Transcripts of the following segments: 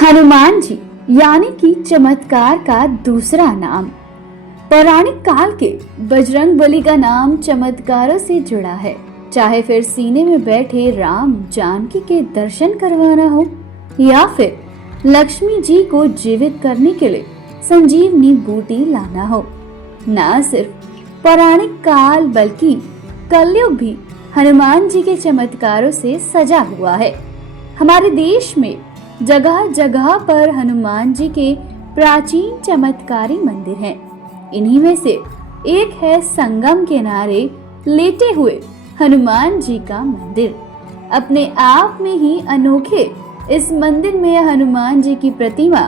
हनुमान जी यानी कि चमत्कार का दूसरा नाम। पौराणिक काल के बजरंगबली का नाम चमत्कारों से जुड़ा है। चाहे फिर सीने में बैठे राम जानकी के दर्शन करवाना हो या फिर लक्ष्मी जी को जीवित करने के लिए संजीवनी बूटी लाना हो। न सिर्फ पौराणिक काल बल्कि कलयुग भी हनुमान जी के चमत्कारों से सजा हुआ है। हमारे देश में जगह जगह पर हनुमान जी के प्राचीन चमत्कारी मंदिर हैं। इन्हीं में से एक है संगम किनारे लेटे हुए हनुमान जी का मंदिर। अपने आप में ही अनोखे इस मंदिर में हनुमान जी की प्रतिमा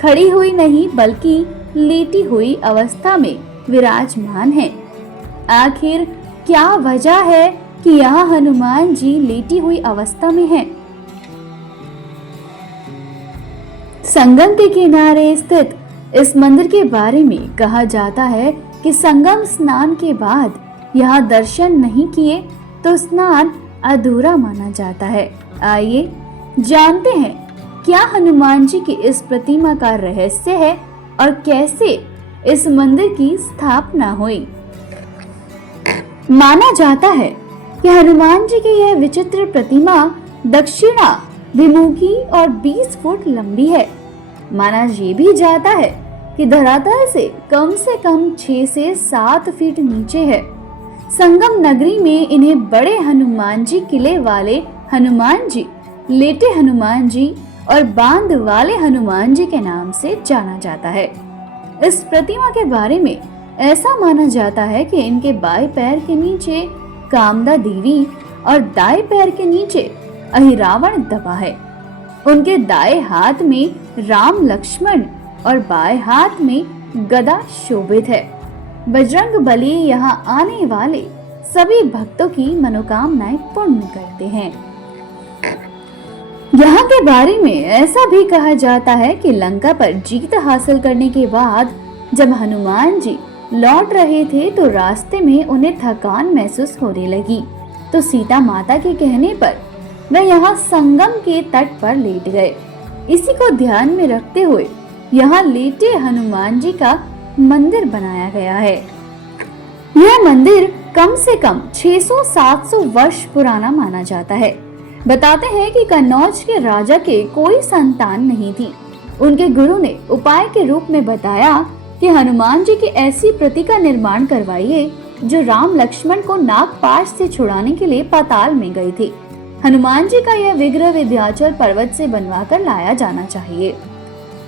खड़ी हुई नहीं बल्कि लेटी हुई अवस्था में विराजमान है। आखिर क्या वजह है कि यहाँ हनुमान जी लेटी हुई अवस्था में हैं? संगम के किनारे स्थित इस मंदिर के बारे में कहा जाता है कि संगम स्नान के बाद यहाँ दर्शन नहीं किए तो स्नान अधूरा माना जाता है। आइए जानते हैं क्या हनुमान जी की इस प्रतिमा का रहस्य है और कैसे इस मंदिर की स्थापना हुई। माना जाता है कि हनुमान जी की यह विचित्र प्रतिमा दक्षिणा विमुखी और 20 फुट लंबी है। माना ये भी जाता है कि धरातल से कम 6 से 7 फीट नीचे है। संगम नगरी में इन्हें बड़े हनुमान जी किले वाले हनुमान जी, लेटे हनुमान जी और बांध वाले हनुमान जी के नाम से जाना जाता है। इस प्रतिमा के बारे में ऐसा माना जाता है कि इनके बाएं पैर के नीचे कामदा देवी और दाएं पैर के नीचे अहिरावण दबा है। उनके दाएं हाथ में राम लक्ष्मण और बाएं हाथ में गदा शोभित है। बजरंगबली यहाँ आने वाले सभी भक्तों की मनोकामनाएं पूर्ण करते हैं। यहाँ के बारे में ऐसा भी कहा जाता है कि लंका पर जीत हासिल करने के बाद जब हनुमान जी लौट रहे थे तो रास्ते में उन्हें थकान महसूस होने लगी, तो सीता माता के कहने पर वह यहाँ संगम के तट पर लेट गए। इसी को ध्यान में रखते हुए यहाँ लेटे हनुमान जी का मंदिर बनाया गया है। यह मंदिर कम से कम 600-700 वर्ष पुराना माना जाता है। बताते हैं कि कन्नौज के राजा के कोई संतान नहीं थी। उनके गुरु ने उपाय के रूप में बताया कि हनुमान जी की ऐसी प्रति का निर्माण करवाइए जो राम लक्ष्मण को नागपाश से छुड़ाने के लिए पाताल में गई थी। हनुमान जी का यह विग्रह विंध्याचल पर्वत से बनवाकर लाया जाना चाहिए।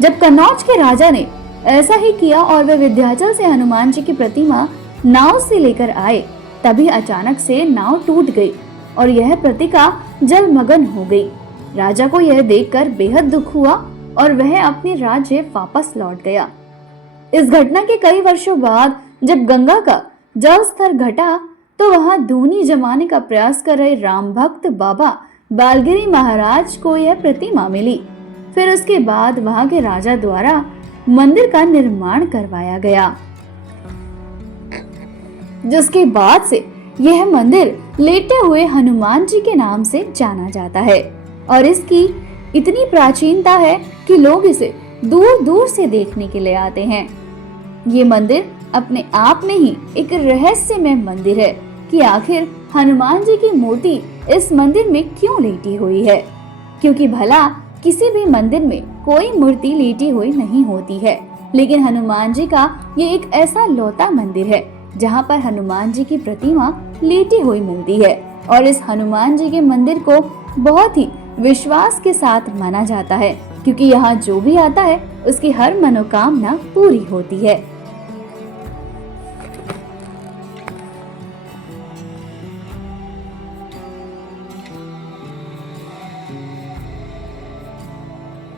जब कन्नौज के राजा ने ऐसा ही किया और वे विंध्याचल से हनुमान जी की प्रतिमा नाव से लेकर आए, तभी अचानक से नाव टूट गई और यह प्रतिमा जलमग्न हो गई। राजा को यह देखकर बेहद दुख हुआ और वह अपने राज्य वापस लौट गया। इस घटना के कई वर्षों बाद जब गंगा का जल स्तर घटा तो वहां धूनी जमाने का प्रयास कर रहे राम भक्त बाबा बालगिरी महाराज को यह प्रतिमा मिली। फिर उसके बाद वहां के राजा द्वारा मंदिर का निर्माण करवाया गया, जिसके बाद से यह मंदिर लेटे हुए हनुमान जी के नाम से जाना जाता है और इसकी इतनी प्राचीनता है कि लोग इसे दूर दूर से देखने के लिए आते हैं। ये मंदिर अपने आप में ही एक रहस्यमय मंदिर है कि आखिर हनुमान जी की मूर्ति इस मंदिर में क्यों लेटी हुई है, क्योंकि भला किसी भी मंदिर में कोई मूर्ति लेटी हुई नहीं होती है, लेकिन हनुमान जी का ये एक ऐसा लौता मंदिर है जहाँ पर हनुमान जी की प्रतिमा लेटी हुई मिलती है और इस हनुमान जी के मंदिर को बहुत ही विश्वास के साथ माना जाता है, क्योंकि यहाँ जो भी आता है उसकी हर मनोकामना पूरी होती है।